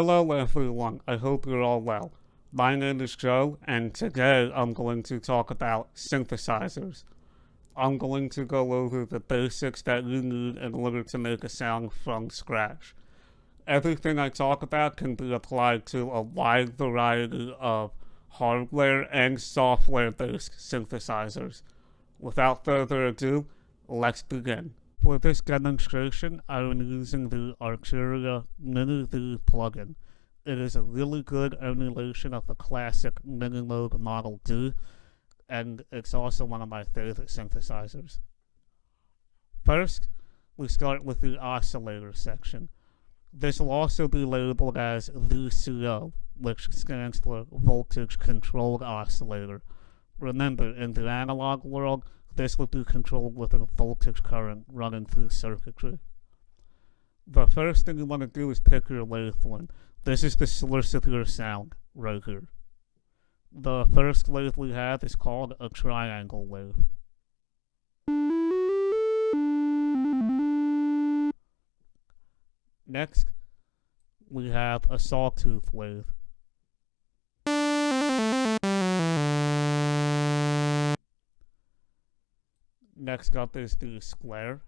Hello everyone, I hope you're all well. My name is Joe, and today I'm going to talk about synthesizers. I'm going to go over the basics that you need in order to make a sound from scratch. Everything I talk about can be applied to a wide variety of hardware and software-based synthesizers. Without further ado, let's begin. For this demonstration, I am using the Arturia Mini V plugin. It is a really good emulation of the classic Minimoog Model D, and it's also one of my favorite synthesizers. First, we start with the oscillator section. This will also be labeled as VCO, which stands for Voltage Controlled Oscillator. Remember, in the analog world, this will be controlled with a voltage current running through circuitry. The first thing you want to do is pick your waveform. This is the source of your sound, right here. The first wave we have is called a triangle wave. Next, we have a sawtooth wave. Next up is the square.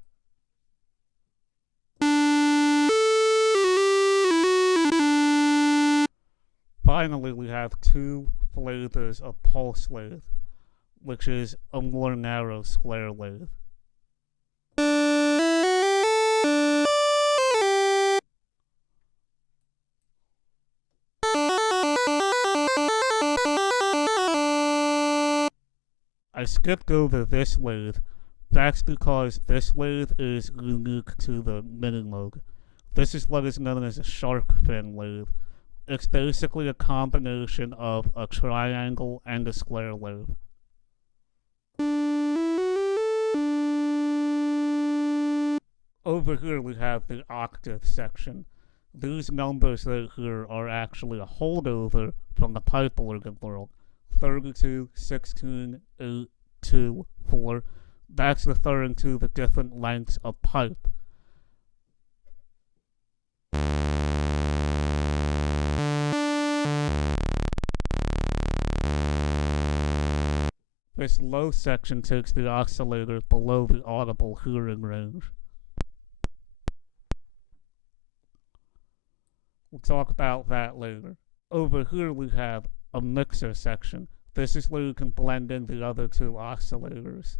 Finally, we have two flavors of pulse wave, which is a more narrow square wave. I skipped over this wave. That's because this wave is unique to the Minimoog. This is what is known as a shark fin wave. It's basically a combination of a triangle and a square wave. Over here we have the octave section. These numbers right here are actually a holdover from the pipe organ world. 32, 16, 8, 2, 4. That's referring to the different lengths of pipe. This low section takes the oscillator below the audible hearing range. We'll talk about that later. Over here we have a mixer section. This is where you can blend in the other two oscillators.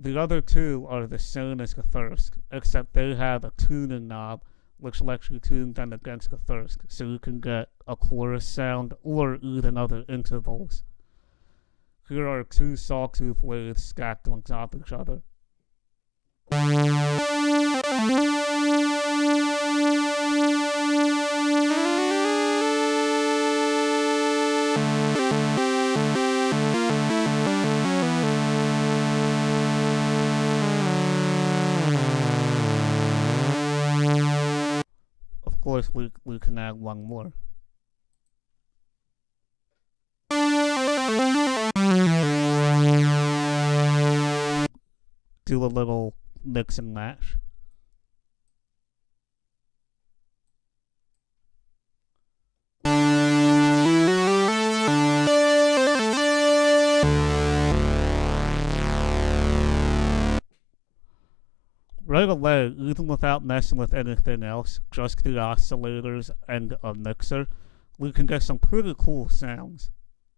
The other two are the same as the first, except they have a tuning knob which lets you tune them against the first, so you can get a chorus sound or even other intervals. Here are two sawtooth waves stacked on top of each other. Of course, we can add one more. Do a little mix and match. Right away, even without messing with anything else, just the oscillators and a mixer, we can get some pretty cool sounds.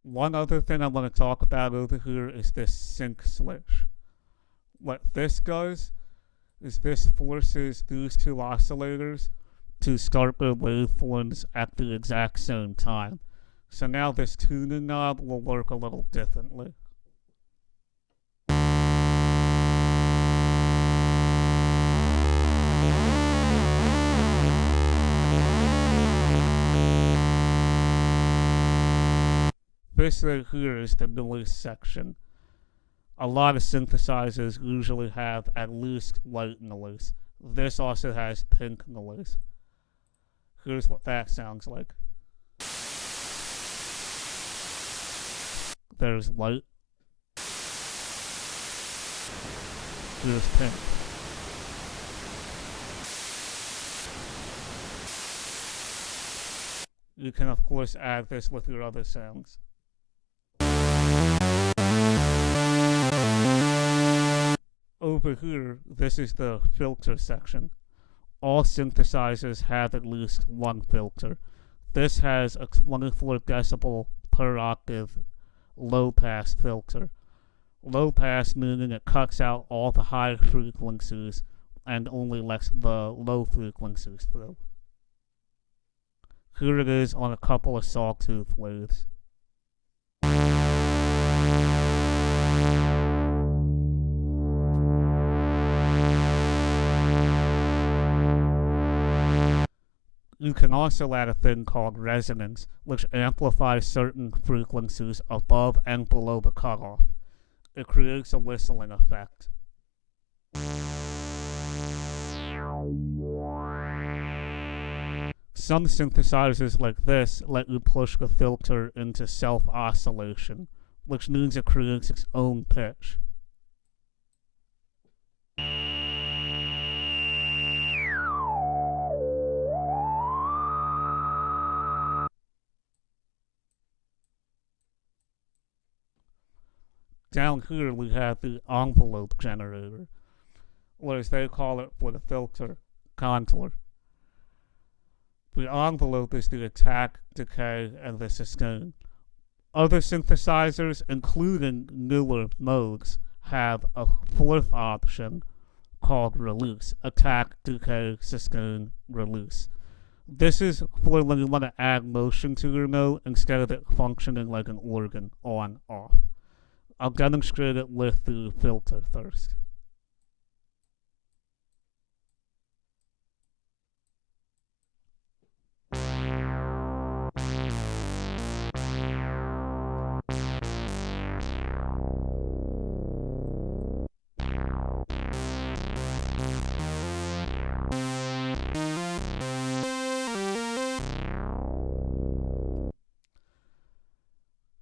One other thing I want to talk about over here is this sync switch. What this does is this forces these two oscillators to start their waveforms at the exact same time. So now this tuning knob will work a little differently. This right here is the noise section. A lot of synthesizers usually have at least white noise. This also has pink noise. Here's what that sounds like. There's white. Here's pink. You can of course add this with your other sounds. Over here, this is the filter section. All synthesizers have at least one filter. This has a 24 decibel per octave low pass filter. Low pass meaning it cuts out all the high frequencies and only lets the low frequencies through. Here it is on a couple of sawtooth waves. You can also add a thing called resonance, which amplifies certain frequencies above and below the cutoff. It creates a whistling effect. Some synthesizers like this let you push the filter into self-oscillation, which means it creates its own pitch. Down here we have the envelope generator, or as they call it for the filter, contour. The envelope is the attack, decay, and the sustain. Other synthesizers, including newer modes, have a fourth option called release. Attack, decay, sustain, release. This is for when you want to add motion to your note instead of it functioning like an organ, on, off. I'll demonstrate it with the filter first.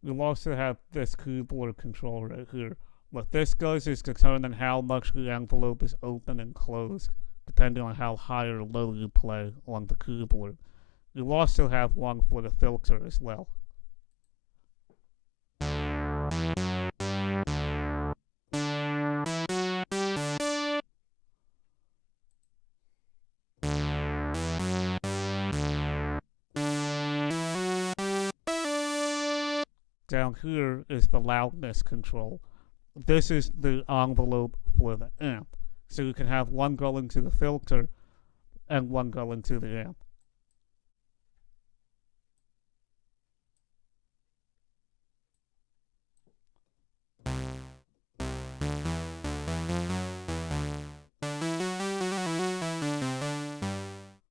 You also have this keyboard control right here. What this does is determine how much the envelope is open and closed, depending on how high or low you play on the keyboard. You also have one for the filter as well. Down here is the loudness control. This is the envelope for the amp. So you can have one going to the filter and one going to the amp.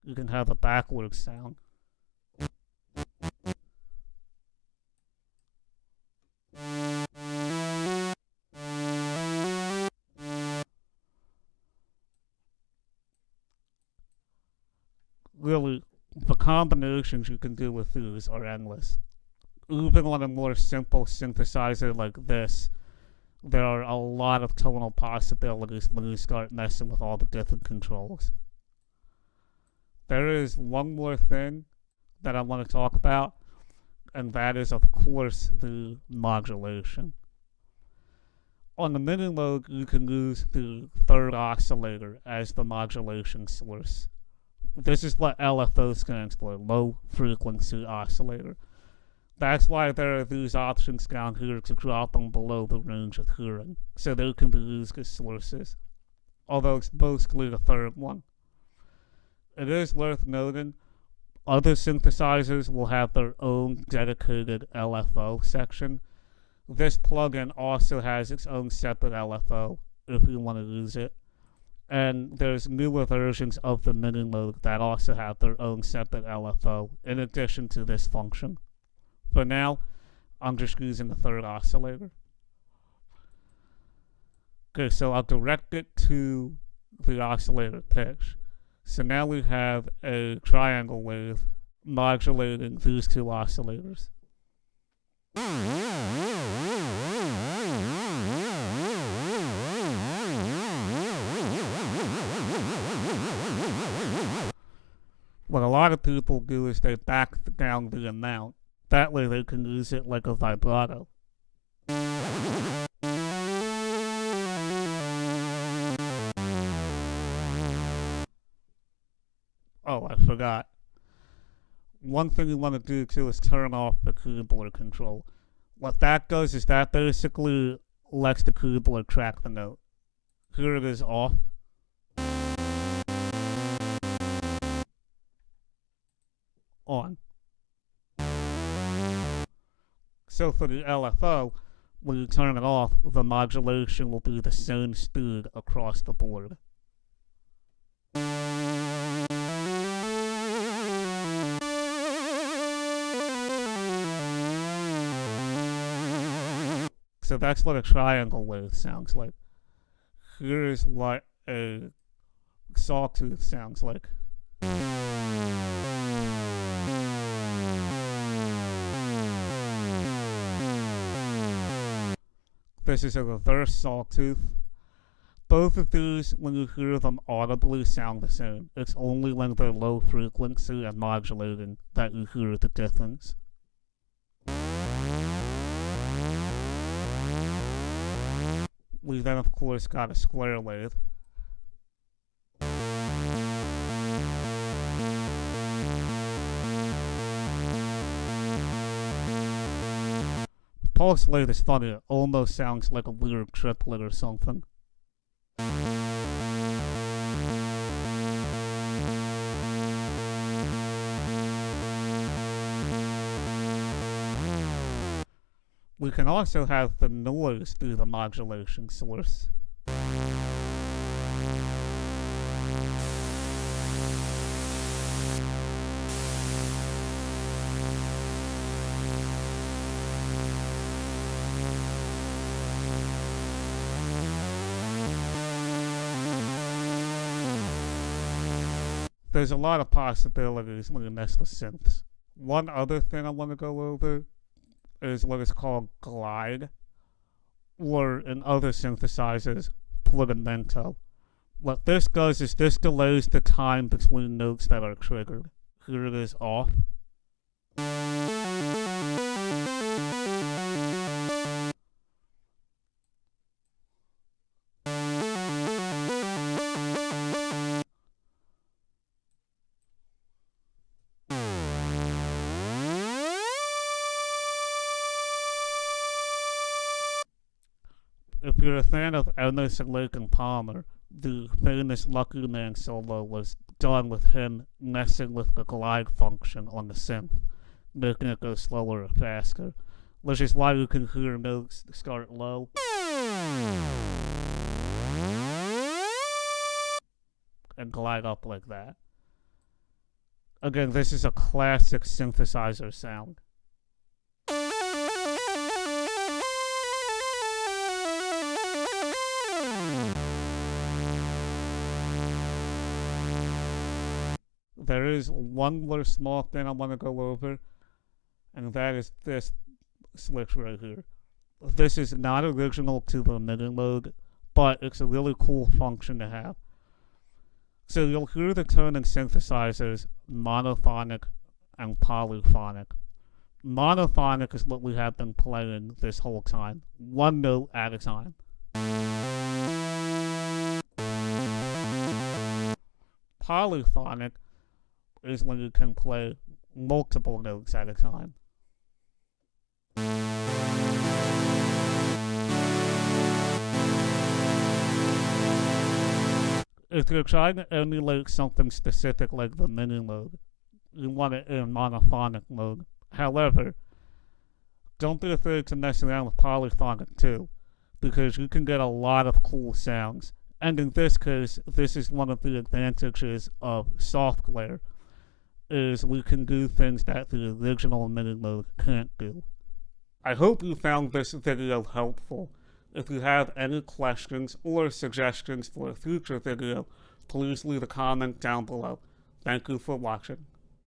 You can have a backwards sound. Really, the combinations you can do with these are endless. Even on a more simple synthesizer like this, there are a lot of tonal possibilities when you start messing with all the different controls. There is one more thing that I want to talk about, and that is, of course, the modulation. On the mini mode, you can use the third oscillator as the modulation source. This is what LFO stands for, low frequency oscillator. That's why there are these options down here to drop them below the range of hearing, so they can be used as sources, although it's mostly the third one. It is worth noting, other synthesizers will have their own dedicated LFO section. This plugin also has its own separate LFO if you want to use it. And there's newer versions of the mini mode that also have their own separate LFO in addition to this function. For now, I'm just using the third oscillator. Okay, so I'll direct it to the oscillator pitch. So now we have a triangle wave modulating these two oscillators. What a lot lot of people do is they back down the amount. That way they can use it like a vibrato. Oh, I forgot. One thing you want to do too is turn off the keyboard control. What that does is that basically lets the keyboard track the note. Here it is off. On. So for the LFO, when you turn it off, the modulation will be the same speed across the board. So that's what a triangle wave sounds like. Here's what a sawtooth sounds like. This is a reverse sawtooth. Both of these, when you hear them audibly, sound the same. It's only when they're low frequency and modulating that you hear the difference. We then, of course, got a square wave. Pulse wave is funny. It almost sounds like a weird triplet or something. We can also have the noise be the modulation source. There's a lot of possibilities when you mess with synths. One other thing I want to go over is what is called glide, or in other synthesizers, plugamento. What this does is this delays the time between notes that are triggered. Here it is off. If you're a fan of Emerson, Lake and Palmer, the famous Lucky Man solo was done with him messing with the glide function on the synth, making it go slower or faster, which is why you can hear notes start low and glide up like that. Again, this is a classic synthesizer sound. There is one more small thing I want to go over, and that is this switch right here. This is not original to the MIDI mode, but it's a really cool function to have. So you'll hear the tone in synthesizers monophonic and polyphonic. Monophonic is what we have been playing this whole time, one note at a time. Polyphonic is when you can play multiple notes at a time. If you're trying to emulate something specific like the MIDI mode, you want it in monophonic mode. However, don't be afraid to mess around with polyphonic too, because you can get a lot of cool sounds. And in this case, this is one of the advantages of software, is we can do things that the original MIDI mode can't do. I hope you found this video helpful. If you have any questions or suggestions for a future video, please leave a comment down below. Thank you for watching.